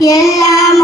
എല്ലാം